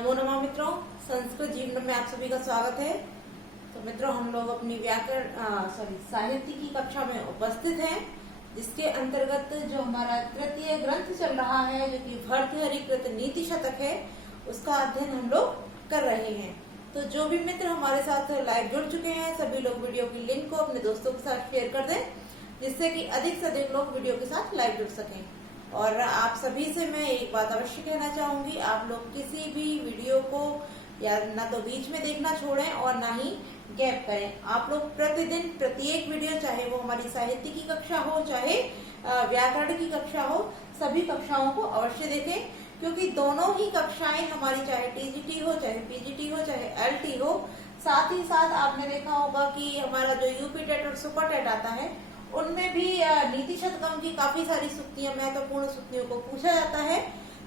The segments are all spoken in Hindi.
नमो नमः मित्रों, संस्कृत जीवन में आप सभी का स्वागत है। तो मित्रों, हम लोग अपनी साहित्य की कक्षा में उपस्थित हैं, जिसके अंतर्गत जो हमारा तृतीय ग्रंथ चल रहा है, जो कि भर्तृहरि कृत नीति शतक है, उसका अध्ययन हम लोग कर रहे हैं। तो जो भी मित्र हमारे साथ लाइव जुड़ चुके हैं, सभी लोग वीडियो की लिंक को अपने दोस्तों के साथ शेयर कर दें, जिससे कि अधिक से अधिक लोग वीडियो के साथ लाइव जुड़ सकें। और आप सभी से मैं एक बात अवश्य कहना चाहूंगी, आप लोग किसी भी वीडियो को या ना तो बीच में देखना छोड़ें और ना ही गैप करें। आप लोग प्रतिदिन प्रत्येक वीडियो, चाहे वो हमारी साहित्य की कक्षा हो, चाहे व्याकरण की कक्षा हो, सभी कक्षाओं को अवश्य देखें, क्योंकि दोनों ही कक्षाएं हमारी, चाहे टीजीटी हो, चाहे पीजीटी हो, चाहे एलटी हो, साथ ही साथ आपने देखा होगा कि हमारा जो यूपी टेट और सुपर टेट आता है, उनमें भी नीति शतकम की काफी सारी सूक्तियां, महत्वपूर्ण सूक्तियों को पूछा जाता है।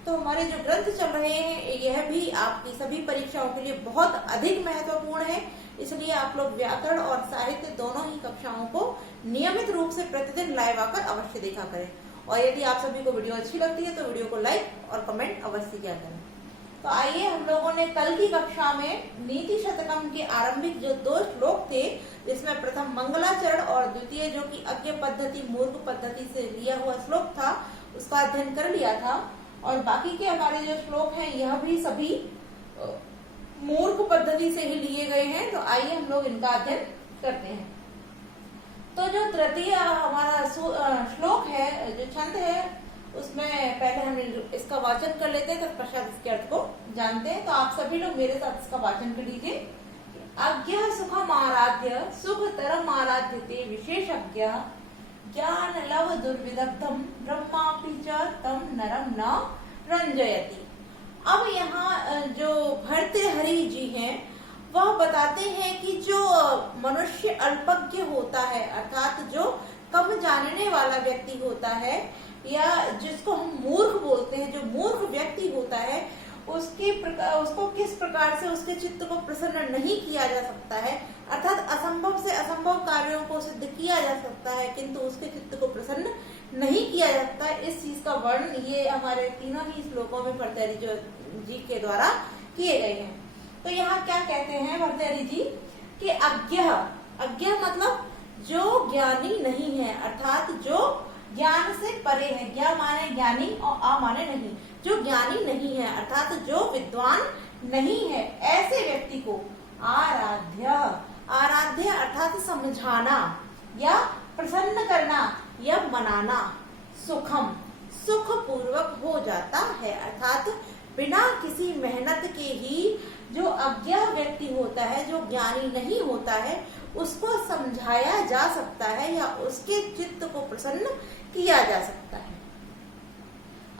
तो हमारे जो ग्रंथ चल रहे हैं, यह भी आपकी सभी परीक्षाओं के लिए बहुत अधिक महत्वपूर्ण है। इसलिए आप लोग व्याकरण और साहित्य दोनों ही कक्षाओं को नियमित रूप से प्रतिदिन लाइव आकर अवश्य देखा करें। और यदि आप सभी को वीडियो अच्छी लगती है तो वीडियो को लाइक और कमेंट अवश्य किया करें। तो आइए, हम लोगों ने कल की कक्षा में नीति शतकम के आरंभिक जो 2 श्लोक थे, जिसमें प्रथम मंगलाचरण और द्वितीय जो कि अज्ञ पद्धति मूर्ख पद्धति से लिया हुआ श्लोक था, उसका अध्ययन कर लिया था। और बाकी के हमारे जो श्लोक हैं, यह भी सभी मूर्ख पद्धति से ही लिए गए हैं। तो आइए हम लोग इनका अध्ययन करते हैं। तो जो तृतीय हमारा श्लोक है, जो छंद है, उसमें पहले हम इसका वाचन कर लेते हैं, तत्पश्चात इसके अर्थ को जानते हैं। तो आप सभी लोग मेरे साथ इसका वाचन कर लीजिए। अज्ञ सुखम आराध्य सुख तरम आराध्यते विशेषज्ञ ज्ञान लव दुर्विदग्धम ब्रह्मापि च तम नरम न रंजयति। अब यहाँ जो भर्तृहरि जी हैं, वह बताते हैं कि जो मनुष्य अल्पज्ञ होता है, अर्थात जो कम जानने वाला व्यक्ति होता है, या जिसको हम मूर्ख बोलते हैं, जो मूर्ख व्यक्ति होता है, उसको किस प्रकार से उसके चित्त को प्रसन्न नहीं किया जा सकता है, अर्थात असंभव से असंभव कार्यों को सिद्ध किया जा सकता है, किंतु उसके चित्त को प्रसन्न नहीं किया जा सकता है। इस चीज का वर्णन ये हमारे तीनों ही श्लोकों में भर्तृहरि जी के द्वारा किए गए हैं। तो यहाँ क्या कहते हैं भर्तृहरि जी कि अज्ञ मतलब जो ज्ञानी नहीं है, अर्थात जो ज्ञान से परे है। ज्ञा माने ज्ञानी और आ माने नहीं। जो ज्ञानी नहीं है, अर्थात जो विद्वान नहीं है, ऐसे व्यक्ति को आराध्य अर्थात समझाना या प्रसन्न करना या मनाना, सुख पूर्वक हो जाता है। अर्थात बिना किसी मेहनत के ही जो अज्ञा व्यक्ति होता है, जो ज्ञानी नहीं होता है, उसको समझाया जा सकता है या उसके चित्त को प्रसन्न किया जा सकता है।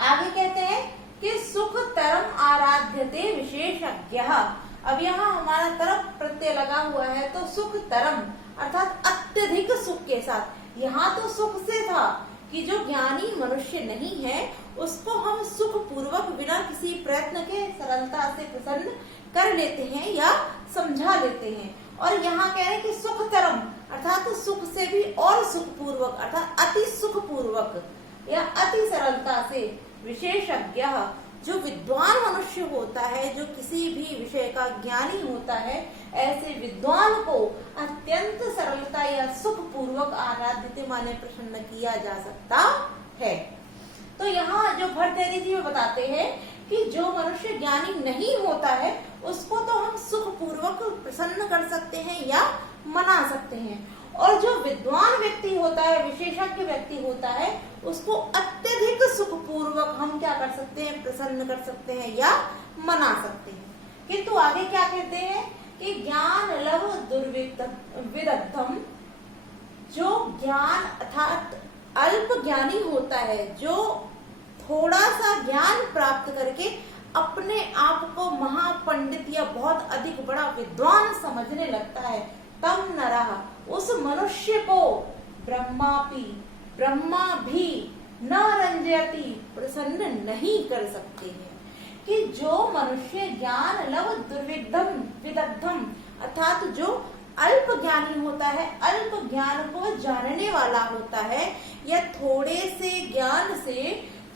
आगे कहते हैं कि सुख तरम आराध्यते विशेषज्ञ। अब यहाँ हमारा तरफ प्रत्यय लगा हुआ है, तो सुख तरम अर्थात अत्यधिक सुख के साथ। यहाँ तो सुख से था कि जो ज्ञानी मनुष्य नहीं है, उसको हम सुख पूर्वक बिना किसी प्रयत्न के सरलता से प्रसन्न कर लेते हैं या समझा लेते हैं। और यहाँ कह रहे हैं कि सुख तरम अर्थात सुख से भी और सुख पूर्वक, अर्थात अति सुख पूर्वक या अति सरलता से विशेषज्ञ, जो विद्वान मनुष्य होता है, जो किसी भी विषय का ज्ञानी होता है, ऐसे विद्वान को अत्यंत सरलता या सुख पूर्वक आराध्य माने प्रसन्न किया जा सकता है। तो यहाँ जो भर्तृहरि जी बताते हैं कि जो मनुष्य ज्ञानी नहीं होता है, उसको तो हम सुख पूर्वक प्रसन्न कर सकते हैं या मना सकते हैं, और जो विद्वान व्यक्ति होता है, विशेषज्ञ व्यक्ति होता है, उसको अत्यधिक सुख पूर्वक हम क्या कर सकते हैं, प्रसन्न कर सकते हैं या मना सकते हैं। किंतु आगे क्या कहते हैं कि ज्ञान लव दुर्विदग्धम, जो ज्ञान अर्थात अल्प ज्ञानी होता है, जो थोड़ा सा ज्ञान प्राप्त करके अपने आप को महापंडित या बहुत अधिक बड़ा विद्वान समझने लगता है, तम नरः, उस मनुष्य को ब्रह्मा भी न रंजयति, प्रसन्न नहीं कर सकते हैं। कि जो मनुष्य ज्ञान लव दुर्विदग्धम अर्थात जो अल्प ज्ञानी होता है, अल्प ज्ञान को जानने वाला होता है, या थोड़े से ज्ञान से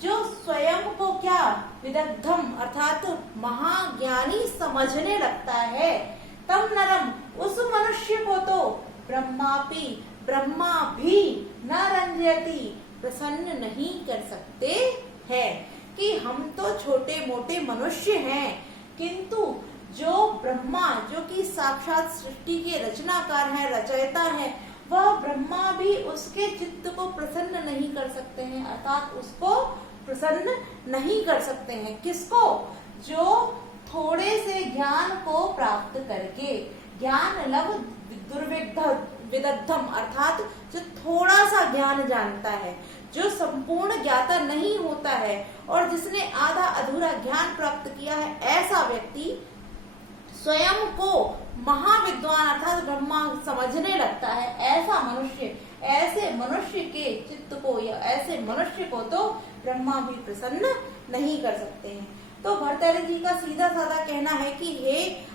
जो स्वयं को क्या विदग्धम अर्थात महाज्ञानी समझने लगता है, तम नरम उस मनुष्य को तो ब्रह्मा भी न रंजयति प्रसन्न नहीं कर सकते हैं। कि हम तो छोटे मोटे मनुष्य हैं, किंतु जो ब्रह्मा, जो कि साक्षात सृष्टि के रचनाकार है, रचयिता है, वह ब्रह्मा भी उसके चित्त को प्रसन्न नहीं कर सकते हैं, अर्थात उसको प्रसन्न नहीं कर सकते हैं। किसको? जो थोड़े से ज्ञान को प्राप्त करके, ज्ञान लव विदग्धम अर्थात जो थोड़ा सा ज्ञान जानता है, जो संपूर्ण ज्ञाता नहीं होता है और जिसने आधा अधूरा ज्ञान प्राप्त किया है, ऐसा व्यक्ति स्वयं को महाविद्वान अर्थात ब्रह्मा समझने लगता है। ऐसा मनुष्य, ऐसे मनुष्य के चित्त को या ऐसे मनुष्य को तो ब्रह्मा भी प्रसन्न नहीं कर सकते हैं। तो भर्तृहरि जी का सीधा साधा कहना है कि हे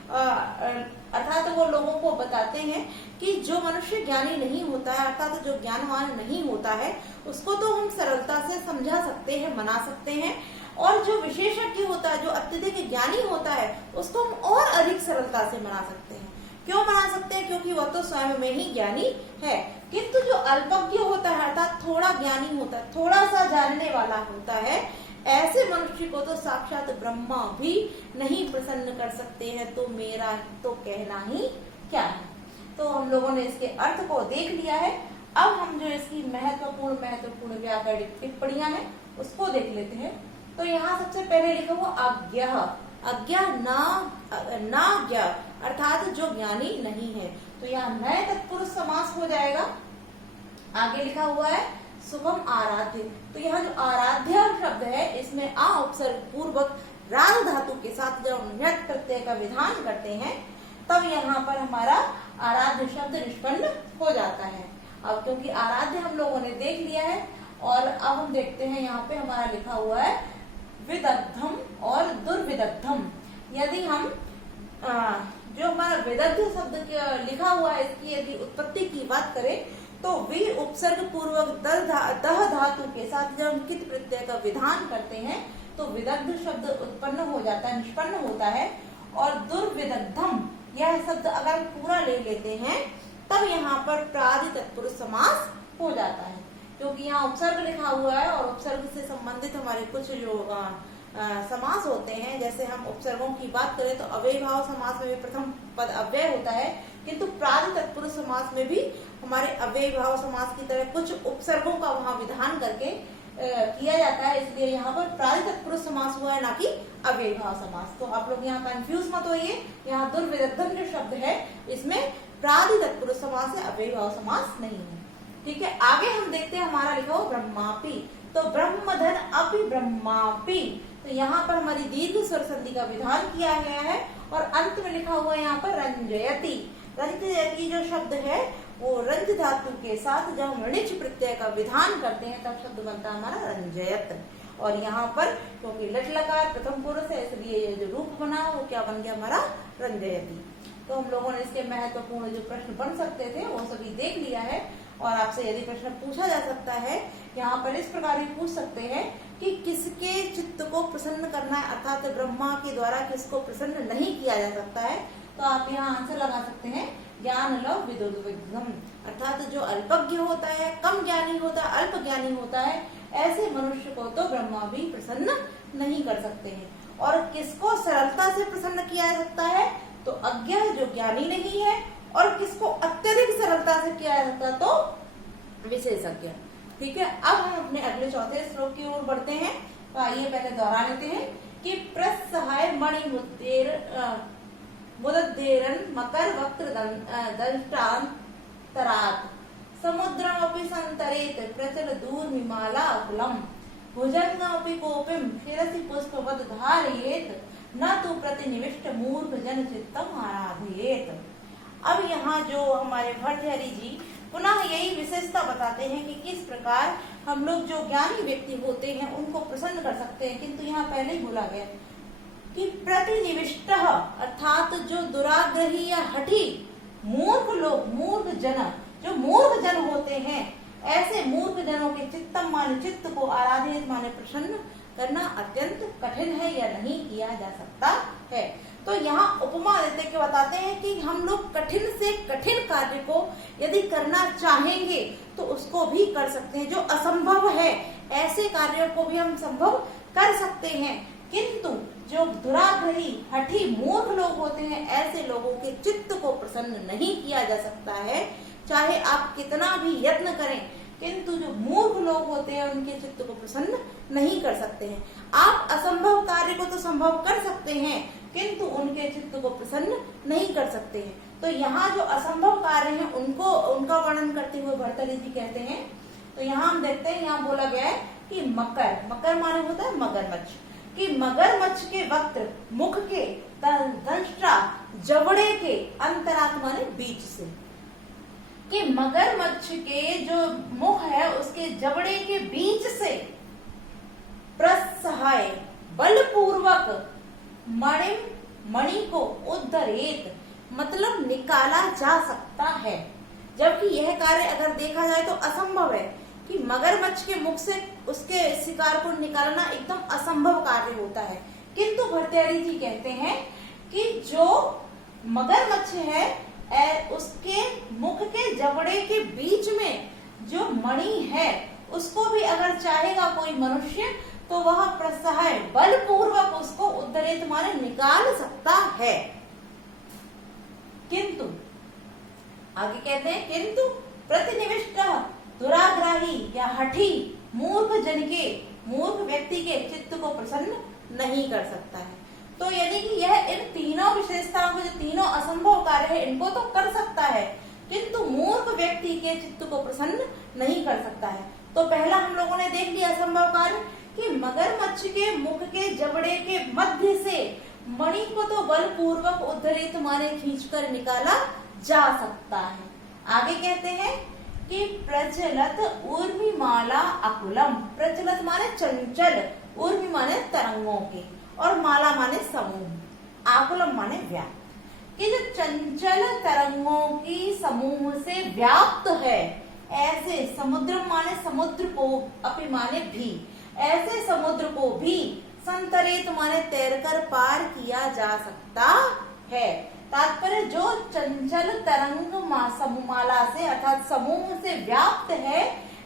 अर्थात वो लोगों को बताते हैं कि जो मनुष्य ज्ञानी नहीं होता है, अर्थात जो ज्ञानवान नहीं होता है, उसको तो हम सरलता से समझा सकते हैं, मना सकते हैं, और जो विशेषज्ञ होता है, जो अत्यधिक ज्ञानी होता है, उसको हम और अधिक सरलता से मना सकते हैं। क्यों मना सकते हैं? क्योंकि वह तो स्वयं में ही ज्ञानी है। किंतु जो अल्पज्ञ होता है, अर्थात थोड़ा ज्ञानी होता है, थोड़ा सा जानने वाला होता है, ऐसे मनुष्य को तो साक्षात ब्रह्मा भी नहीं प्रसन्न कर सकते हैं। तो मेरा तो कहना ही क्या है। तो हम लोगों ने इसके अर्थ को देख लिया है। अब हम जो इसकी महत्वपूर्ण व्याकरणिक टिप्पणियां हैं उसको देख लेते हैं। तो यहाँ सबसे पहले लिखा हुआ अज्ञा ना ज्ञा अर्थात जो ज्ञानी नहीं है। तो यहाँ नए तत्पुरुष समास हो जाएगा। आगे लिखा हुआ है शुभम आराध्य। तो यहाँ जो आराध्य शब्द है, इसमें आ उपसर्ग पूर्वक राग धातु के साथ जब ण्यत् प्रत्यय का विधान करते हैं, तब यहाँ पर हमारा आराध्य शब्द निष्पन्न हो जाता है। अब क्योंकि आराध्य हम लोगों ने देख लिया है, और अब हम देखते हैं यहाँ पे हमारा लिखा हुआ है विदग्धम और दुर्विदग्धम। यदि हम जो हमारा विदग्ध शब्द लिखा हुआ है, इसकी यदि उत्पत्ति की बात करें तो वि उपसर्ग पूर्वक दह धातु के साथ जब हम कित प्रत्यय का विधान करते हैं तो विदग्ध शब्द उत्पन्न हो जाता है, निष्पन्न होता है। और दुर्विदग्धम यह शब्द अगर हम पूरा ले लेते हैं तब यहाँ पर प्रादि तत्पुरुष समास हो जाता है, क्योंकि यहाँ उपसर्ग लिखा हुआ है और उपसर्ग से संबंधित हमारे कुछ जो समास होते हैं, जैसे हम उपसर्गों की बात करें तो अव्यय भाव समास में भी प्रथम पद अव्यय होता है, किंतु प्रादि तत्पुरुष समास में भी हमारे अव्यय भाव समास की तरह कुछ उपसर्गों का वहां विधान करके किया जाता है। इसलिए यहाँ पर प्रादि तत्पुरुष समास हुआ है, ना कि अव्यय भाव समास। तो आप लोग यहाँ कंफ्यूज मत होइए। यहाँ दुर्विदग्धम जो शब्द है इसमें प्रादि तत्पुरुष समास है, अव्यय भाव समास नहीं है। ठीक है, आगे हम देखते हैं हमारा लिखा हो ब्रह्मापि। तो ब्रह्मधन अपि ब्रह्मापि, तो यहाँ पर हमारी दीर्घ स्वर संधि का विधान किया गया है और अंत में लिखा हुआ है यहाँ पर रंजयति। रंजयति जो शब्द है वो रंज धातु के साथ जब हम ऋच प्रत्यय का विधान करते हैं तब शब्द बनता है हमारा रंजयत। और यहाँ पर क्योंकि लट लकार प्रथम पुरुष है, इसलिए ये जो रूप बना वो क्या बन गया हमारा रंजयति। तो हम लोगों ने इसके महत्वपूर्ण जो प्रश्न बन सकते थे वो सभी देख लिया है। और आपसे यदि प्रश्न पूछा जा सकता है, यहाँ पर इस प्रकार भी पूछ सकते हैं कि किसके चित्त को प्रसन्न करना है, अर्थात ब्रह्मा के द्वारा किसको प्रसन्न नहीं किया जा सकता है। तो आप यहाँ आंसर लगा सकते हैं ज्ञान लव विदुर्विदग्धम, अर्थात जो अल्पज्ञ होता है, कम ज्ञानी होता है, अल्प ज्ञानी होता है, ऐसे मनुष्य को तो ब्रह्मा भी प्रसन्न नहीं कर सकते हैं। और किसको सरलता से प्रसन्न किया जा सकता है? तो अज्ञ जो ज्ञानी नहीं है। और किसको अत्यधिक सरलता से किया जा सकता है? तो विशेषज्ञ। ठीक है, अब हम अपने अगले चौथे श्लोक की ओर बढ़ते हैं। तो आइए पहले दोहरा लेते हैं कि प्रसहाय मणि मुद्देरन मकर वक्त्र दंष्टान्तरात् समुद्रमपि संतरेत प्रचल दूर्मिमाला कुलम भुजंगमपि कोपिम शिरसि पुष्पवत् धारयेत न तु प्रतिनिविष्ट मूर्ख जन चित्तम आराधयेत। अब यहाँ जो हमारे भर्तृहरि जी पुनः यही विशेषता बताते हैं कि किस प्रकार हम लोग जो ज्ञानी व्यक्ति होते हैं उनको प्रसन्न कर सकते हैं। किंतु यहाँ पहले ही बोला गया कि प्रतिनिविष्ट अर्थात जो दुराग्रही या हठी मूर्ख लोग, मूर्ख जन, जो मूर्ख जन होते हैं, ऐसे मूर्ख जनों के चित्तम माने चित्त को, आराधित माने प्रसन्न करना अत्यंत कठिन है या नहीं किया जा सकता है। तो यहाँ उपमा देते के बताते हैं कि हम लोग कठिन से कठिन कार्य को यदि करना चाहेंगे तो उसको भी कर सकते हैं। जो असंभव है ऐसे कार्यों को भी हम संभव कर सकते हैं, किंतु जो दुराग्रही हठी मूर्ख लोग होते हैं ऐसे लोगों के चित्त को प्रसन्न नहीं किया जा सकता है। चाहे आप कितना भी यत्न करें, किंतु जो मूर्ख लोग होते हैं उनके चित्त को प्रसन्न नहीं कर सकते हैं। आप असंभव कार्य को तो संभव कर सकते हैं, किंतु उनके चित्त को प्रसन्न नहीं कर सकते हैं। तो यहाँ जो असंभव कार्य हैं उनका वर्णन करते हुए भर्तृहरि जी कहते हैं। तो यहाँ हम देखते हैं, यहाँ बोला गया है कि मकर माने होता है मगरमच्छ, कि मगरमच्छ के वक्त्र मुख के दंष्ट्रा जबड़े के अंतरात्मा ने बीच से, कि मगरमच्छ के जो मुख है उसके जबड़े के बीच से प्रसहाय बलपूर्वक मणि को उद्धरेत मतलब निकाला जा सकता है। जबकि यह कार्य अगर देखा जाए तो असंभव है, कि मगरमच्छ के मुख से उसके शिकार को निकालना एकदम असंभव कार्य होता है। किंतु भर्तृहरि जी कहते हैं कि जो मगरमच्छ है उसके मुख के जबड़े के बीच में जो मणि है उसको भी अगर चाहेगा कोई मनुष्य तो वह प्रसहाय बलपूर्वक उसको उद्धरित माने निकाल सकता है। किंतु आगे कहते हैं, किंतु प्रतिनिविष्ट दुराग्राही या हठी मूर्ख व्यक्ति के चित्त को प्रसन्न नहीं कर सकता है। तो यानी कि यह इन तीनों विशेषताओं के जो तीनों असंभव कार्य है इनको तो कर सकता है, किंतु मूर्ख व्यक्ति के चित्त को प्रसन्न नहीं कर सकता है। तो पहला हम लोगों ने देख लिया असंभव कार्य कि मगरमच्छ के मुख के जबड़े के मध्य से मणि को तो बलपूर्वक उद्धरित माने खींचकर निकाला जा सकता है। आगे कहते हैं कि प्रचलत उर्मिमाला अकुलम, प्रचलत माने चंचल, उर्मी माने तरंगों के और माला माने समूह, आकुलम माने व्याप्त, कि जो चंचल तरंगों की समूह से व्याप्त है ऐसे समुद्र माने समुद्र को, अपि माने भी, ऐसे समुद्र को भी संतरित माने तैरकर पार किया जा सकता है। तात्पर्य जो चंचल तरंग समूहमाला से अर्थात समूह से व्याप्त है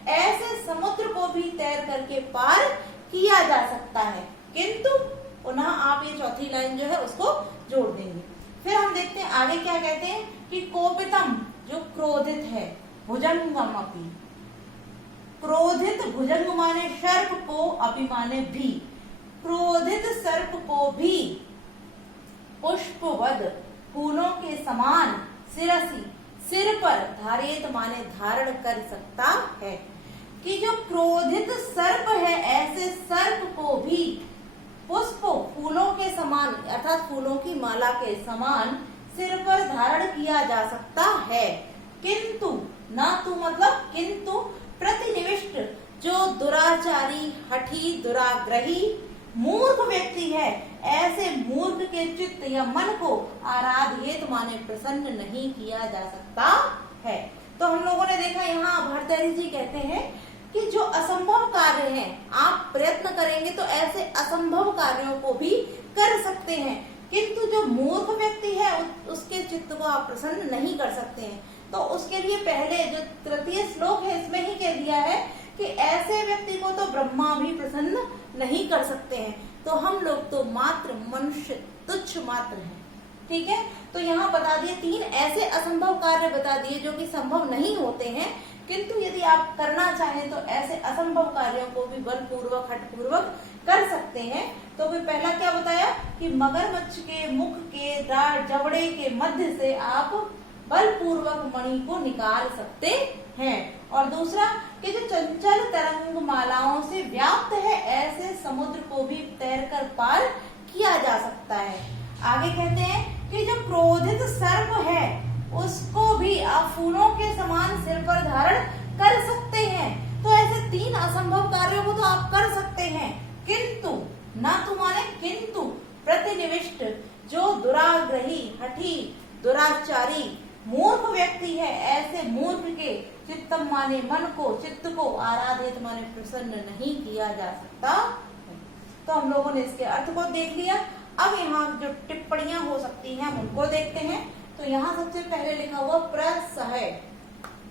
ऐसे समुद्र को भी तैर करके पार किया जा सकता है। किंतु पुनः आप ये चौथी लाइन जो है उसको जोड़ देंगे। फिर हम देखते हैं आगे क्या कहते हैं कि कोपितम जो क्रोधित है, भुजंगम अपि, क्रोधित भुजंग माने सर्प को, अपि माने भी, क्रोधित सर्प को भी पुष्पवद फूलों के समान सिरसी सिर पर धारित माने धारण कर सकता है। कि जो क्रोधित सर्प है ऐसे सर्प को भी पुष्प फूलों के समान अर्थात फूलों की माला के समान सिर पर धारण किया जा सकता है। किंतु ना तो मतलब किंतु प्रतिनिविष्ट जो दुराचारी हठी दुराग्रही मूर्ख व्यक्ति है ऐसे मूर्ख के चित्त या मन को आराधित माने प्रसन्न नहीं किया जा सकता है। तो हम लोगों ने देखा यहाँ भर्तृहरि जी कहते हैं कि जो असंभव कार्य हैं आप प्रयत्न करेंगे तो ऐसे असंभव कार्यों को भी कर सकते हैं, किंतु जो मूर्ख व्यक्ति है उसके चित्त को आप प्रसन्न नहीं कर सकते हैं। तो उसके लिए पहले जो तृतीय श्लोक है इसमें ही कह दिया है कि ऐसे व्यक्ति को तो ब्रह्मा भी प्रसन्न नहीं कर सकते हैं। तो हम लोग तो मात्र मनुष्य तुच्छ मात्र हैं। ठीक है, तो यहाँ बता दिए तीन ऐसे असंभव कार्य बता दिए जो कि संभव नहीं होते हैं, किंतु यदि आप करना चाहें तो ऐसे असंभव कार्यों को भी बलपूर्वक हठपूर्वक कर सकते हैं। तो फिर पहला क्या बताया कि मगरमच्छ के मुख के जबड़े के मध्य से आप बलपूर्वक मणि को निकाल सकते हैं, और दूसरा कि जो चंचल तरंग मालाओं से व्याप्त है ऐसे समुद्र को भी तैरकर पार किया जा सकता है। आगे कहते हैं कि जो क्रोधित सर्प है उसको भी आप फूलों के समान सिर पर धारण कर सकते हैं। तो ऐसे तीन असंभव कार्यों को तो आप कर सकते हैं, किंतु न तुम्हारे किंतु प्रतिनिविष्ट जो दुराग्रही हठी दुराचारी मूर्ख व्यक्ति है, ऐसे मूर्ख के चित्तम माने मन को, चित्त को, आराधित माने प्रसन्न नहीं किया जा सकता। तो हम लोगों ने इसके अर्थ को देख लिया। अब यहाँ जो टिप्पणियां हो सकती हैं हम उनको देखते हैं। तो यहाँ सबसे पहले लिखा हुआ प्रसह,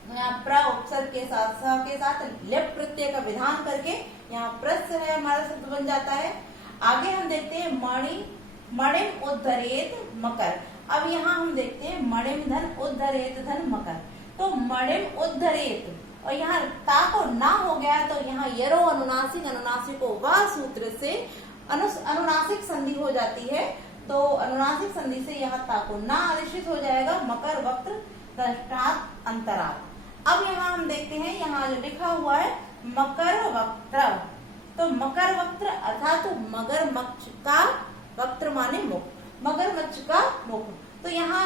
यहाँ प्र उपसर्ग के साथ स के साथ लेप प्रत्यय का विधान करके यहाँ प्रसह हमारा शब्द बन जाता है। आगे हम देखते हैं मणिम उद्धरेत मकर। अब यहाँ हम देखते हैं मणिम धन उद्धरेत धन मकर। तो मणिम उद्धरेत और यहाँ ता को ना हो गया तो यहाँ यरो अनुनासिक, अनुनासिक को व सूत्र से अनुनासिक संधि हो जाती है। तो अनुनासिक संधि से यहाँ ता को ना आदेशित हो जाएगा। मकर वक्त्र दृष्टांत अंतराल। अब यहाँ हम देखते हैं, यहाँ जो लिखा हुआ है मकर वक्त्र, तो मकर वक्त्र अर्थात मगर मच्छ का वक्त्र माने मुख, मगर मच्छ का मुख। तो यहाँ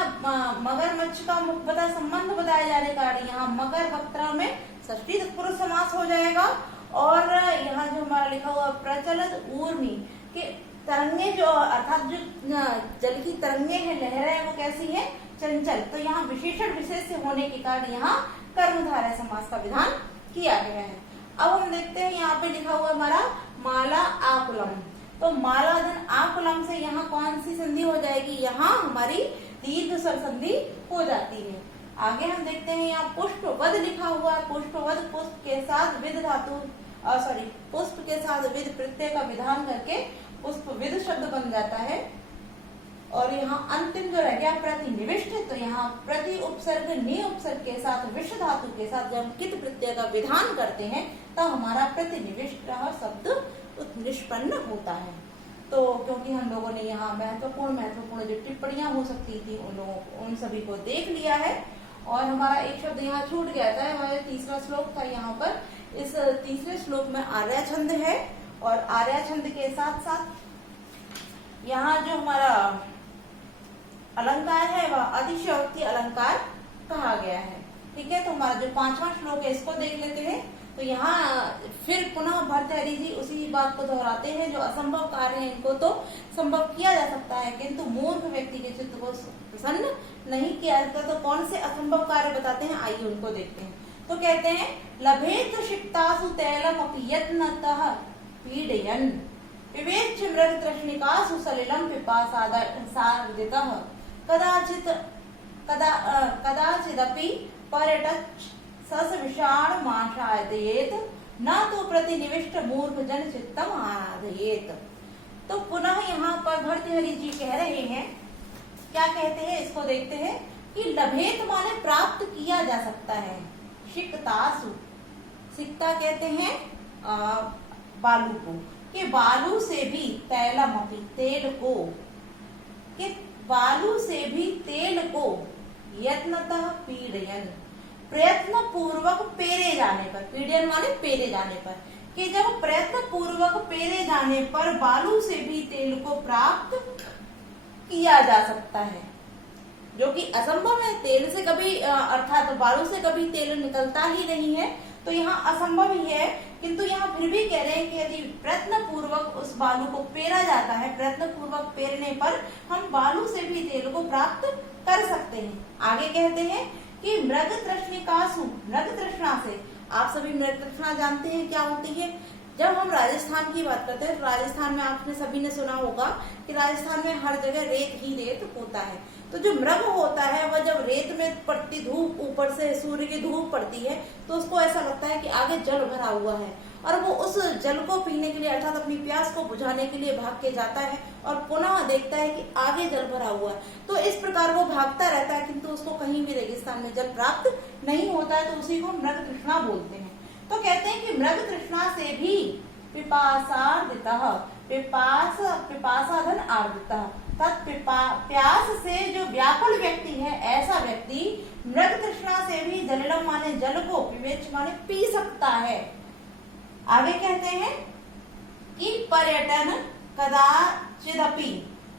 मगर मच्छ का मुख बता संबंध बताया जाने का यहाँ मकर वक्त्र में षष्ठी तत्पुरुष समास हो जाएगा। और यहाँ जो हमारा लिखा हुआ प्रचलित ऊर्मी के तरंगे जो अर्थात जो जल की तरंगे हैं, लहरें हैं, वो कैसी है? चंचल। तो यहाँ विशेषण विशेष होने के कारण यहाँ कर्मधारय समास का विधान किया गया है। अब हम देखते हैं यहाँ पे लिखा हुआ हमारा माला आकुलम। तो माला धन आकुलम से यहाँ कौन सी संधि हो जाएगी? यहाँ हमारी दीर्घ स्वर संधि हो जाती है। आगे हम देखते हैं यहाँ पुष्पवद लिखा हुआ है। पुष्पवद पुष्प के साथ विद धातु पुष्प के साथ विद प्रत्यय का विधान करके पुष्पविद शब्द बन जाता है। और यहाँ अंतिम जो रह गया प्रतिनिविष्ट, तो यहाँ प्रति उपसर्ग नि उपसर्ग के साथ विष धातु के साथ जब कित प्रत्यय का विधान करते हैं तो हमारा प्रतिनिविष्ट शब्द निष्पन्न होता है। तो क्योंकि हम लोगों ने यहाँ महत्वपूर्ण जो टिप्पणियां हो सकती थी उन सभी को देख लिया है। और हमारा एक शब्द यहाँ छूट गया था, हमारा तीसरा श्लोक था। यहाँ पर इस तीसरे श्लोक में आर्या छंद है और आर्या छंद के साथ साथ यहाँ जो हमारा अलंकार है वह अतिशयोक्ति अलंकार कहा गया है। ठीक है, तो हमारा जो 5वां श्लोक है इसको देख लेते हैं। तो यहाँ फिर पुनः भर्तृहरि जी उसी बात को दोहराते हैं, जो असंभव कार्य है इनको तो संभव किया जा सकता है किंतु मूर्ख व्यक्ति के चित्त को प्रसन्न नहीं किया जाता। तो कौन से असंभव कार्य बताते हैं, आइए उनको देखते हैं। तो कहते हैं लभेत शिक्तासु तैलम अपि यत्नतः पीडयन् विवेच्य मृग तृष्णिकासु सलिलम पिपासादितः कदाचिदपि पर्यटच्छ सस विषाण माशायदेत न तो प्रतिनिविष्ट मूर्ख जन चित्तम आराधयेत। तो पुनः यहाँ पर भर्तृहरि जी कह रहे हैं, क्या कहते हैं इसको देखते हैं कि लभेत माने प्राप्त किया जा सकता है। शिक्तासु, सिक्ता कहते हैं बालू को, कि बालू से भी तैलम अपि तेल को, कि बालू से भी तेल को यत्नतः पीडयन् प्रयत्न पूर्वक पेरे जाने पर, पीडयन् माने पेरे जाने पर, कि जब प्रयत्न पूर्वक पेरे जाने पर बालू से भी तेल को प्राप्त किया जा सकता है, जो कि असंभव है। तेल से कभी अर्थात बालू से कभी तेल निकलता ही नहीं है, तो यहाँ असंभव ही है। किंतु यहाँ फिर भी कह रहे हैं कि यदि प्रयत्न पूर्वक उस बालू को पेरा जाता है, प्रयत्न पूर्वक पेरने पर हम बालू से भी तेल को प्राप्त कर सकते हैं। आगे कहते हैं कि मृग तृष्णिकासु, मृग तृष्णा से, आप सभी मृग तृष्णा जानते हैं क्या होती है। जब हम राजस्थान की बात करते हैं तो राजस्थान में आपने सभी ने सुना होगा कि राजस्थान में हर जगह रेत ही रेत होता है। तो जो मृग होता है वह जब रेत में पड़ती धूप, ऊपर से सूर्य की धूप पड़ती है तो उसको ऐसा लगता है कि आगे जल भरा हुआ है और वो उस जल को पीने के लिए अर्थात अपनी प्यास को बुझाने के लिए भाग के जाता है और पुनः देखता है कि आगे जल भरा हुआ है। तो इस प्रकार वो भागता रहता है किंतु उसको कहीं भी रेगिस्तान में जल प्राप्त नहीं होता है, तो उसी को मृग तृष्णा बोलते हैं। तो कहते हैं कि मृग तृष्णा से भी पिपासार्दितः, पिपासा धन आर्दितः, प्यास से जो व्याकुल व्यक्ति है ऐसा व्यक्ति मृग तृष्णा से भी जलिलम माने जल को, पिबेच्छ माने पी सकता है। आगे कहते हैं कि पर्यटन कदाचिदपि,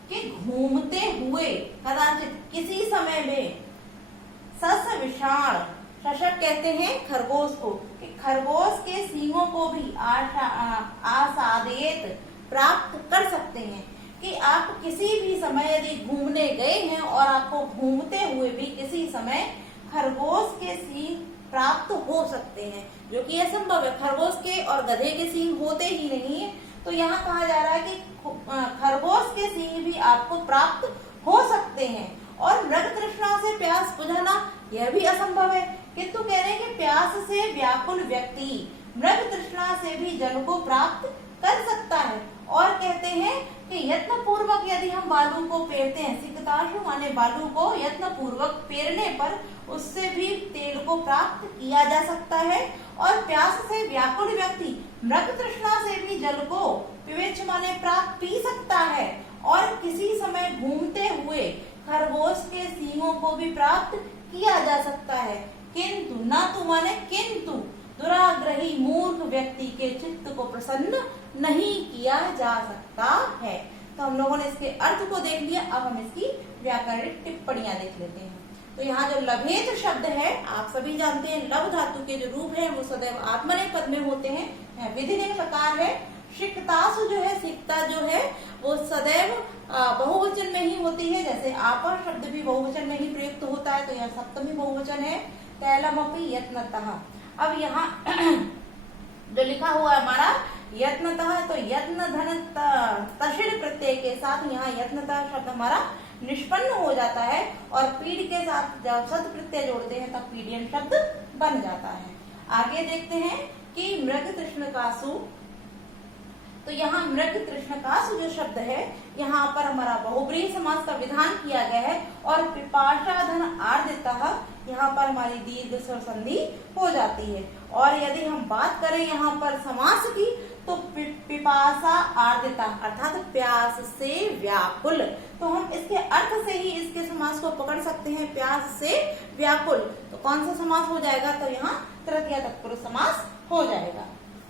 कि घूमते हुए, कदाचित किसी समय में, सस विषाण, शशक कहते हैं खरगोश को, कि खरगोश के सींगों को भी आसादेत प्राप्त कर सकते हैं। कि आप किसी भी समय यदि घूमने गए हैं और आपको घूमते हुए भी किसी समय खरगोश के सींग प्राप्त हो सकते हैं, जो कि असंभव है। खरगोश के और गधे के सींग होते ही नहीं है, तो यहाँ कहा जा रहा है कि खरगोश के सींग भी आपको प्राप्त हो सकते हैं। और मृग तृष्णा से प्यास बुझाना यह भी असंभव है, किंतु कह रहे हैं कि प्यास से व्याकुल व्यक्ति मृग तृष्णा से भी जल को प्राप्त कर सकता है। और कहते हैं कि यत्न पूर्वक यदि हम बालू को पेरते हैं, सिकताशु माने बालू को यत्न पूर्वक पेरने पर उससे भी तेल को प्राप्त किया जा सकता है। और प्यास से व्याकुल व्यक्ति मृग तृष्णा से भी जल को पिवेच माने प्राप्त पी सकता है। और किसी समय घूमते हुए खरगोश के सींगों को भी प्राप्त किया जा सकता है, किंतु न तो माने किंतु दुराग्रही मूर्ख व्यक्ति के चित्त को प्रसन्न नहीं किया जा सकता है। तो हम लोगों ने इसके अर्थ को देख लिया, अब हम इसकी व्याकरणिक टिप्पणियां देख लेते हैं। तो यहाँ जो लभेत शब्द है, आप सभी जानते हैं लभ धातु के जो रूप है वो सदैव आत्मनेपद में होते हैं। विधिलिंग प्रकार है। सिकतासु जो है, सिकता जो है वो सदैव बहुवचन में ही होती है, जैसे आपा शब्द भी बहुवचन में ही प्रयुक्त होता है, तो यह सप्तमी बहुवचन है। तैलमपि यत्नतः। अब यहाँ जो लिखा हुआ है हमारा यत्नतः, तो यत्न धन तशिल प्रत्यय के साथ यहाँ यत्नतः शब्द हमारा निष्पन्न हो जाता है, और पीड़ के साथ जब सद प्रत्यय जोड़ते हैं तब पीडियन शब्द बन जाता है। आगे देखते हैं कि मृग तृष्णकासु, तो यहाँ मृग तृष्णकासु जो शब्द है यहाँ पर हमारा बहुब्रीहि समास का विधान किया गया है। और पिपाशा धन आर्दितः, यहाँ पर हमारी दीर्घ स्वर संधि हो जाती है। और यदि हम बात करें यहाँ पर समास की, तो पिपासा आर्दिता अर्थात प्यास से व्याकुल, तो हम इसके अर्थ से ही इसके समास को पकड़ सकते हैं, प्यास से व्याकुल। तो कौन सा समास हो जाएगा, तो यहाँ तृतीया तत्पुरुष समास हो जाएगा।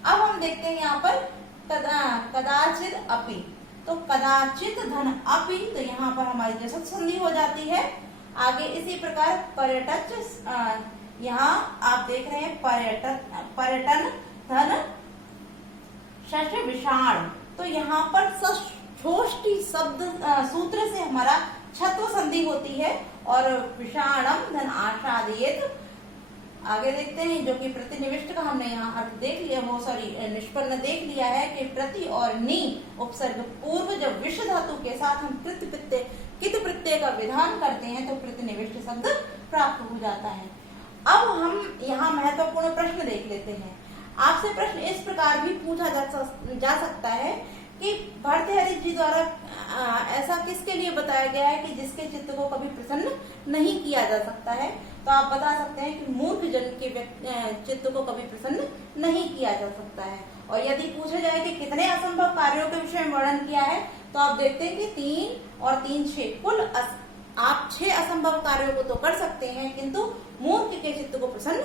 अब हम देखते हैं यहाँ पर कदाचित अपि, तो कदाचित धन अपि, तो यहाँ पर हमारी जसत संधि हो जाती है। आगे इसी प्रकार पर्यटच, यहाँ आप देख रहे हैं पर्यटन धन शश विषाण, तो यहाँ पर षष्ठी शब्द सूत्र से हमारा छत्व संधि होती है। और विषाणम धन आशादित। आगे देखते हैं जो कि प्रतिनिविष्ट का हमने यहाँ अर्थ देख लिया, वो निष्पन्न देख लिया है कि प्रति और नी उपसर्ग पूर्व जब विष धातु के साथ हम कित प्रत्यय का विधान करते हैं तो प्रतिनिविष्ट शब्द प्राप्त हो जाता है। अब हम यहाँ महत्वपूर्ण प्रश्न देख लेते हैं। आपसे प्रश्न इस प्रकार भी पूछा जा सकता है कि भर्तृहरि जी द्वारा ऐसा किसके लिए बताया गया है कि जिसके चित्त को कभी प्रसन्न नहीं किया जा सकता है, तो आप बता सकते हैं कि मूर्ख जन के चित्त को कभी प्रसन्न नहीं किया जा सकता है। और यदि पूछा जाए कि कितने असंभव कार्यों के विषय में वर्णन किया है, तो आप देखते हैं कि 3 और 3 6 कुल आप 6 असंभव कार्यों को तो कर सकते हैं, किंतु मूर्ख के चित्त को प्रसन्न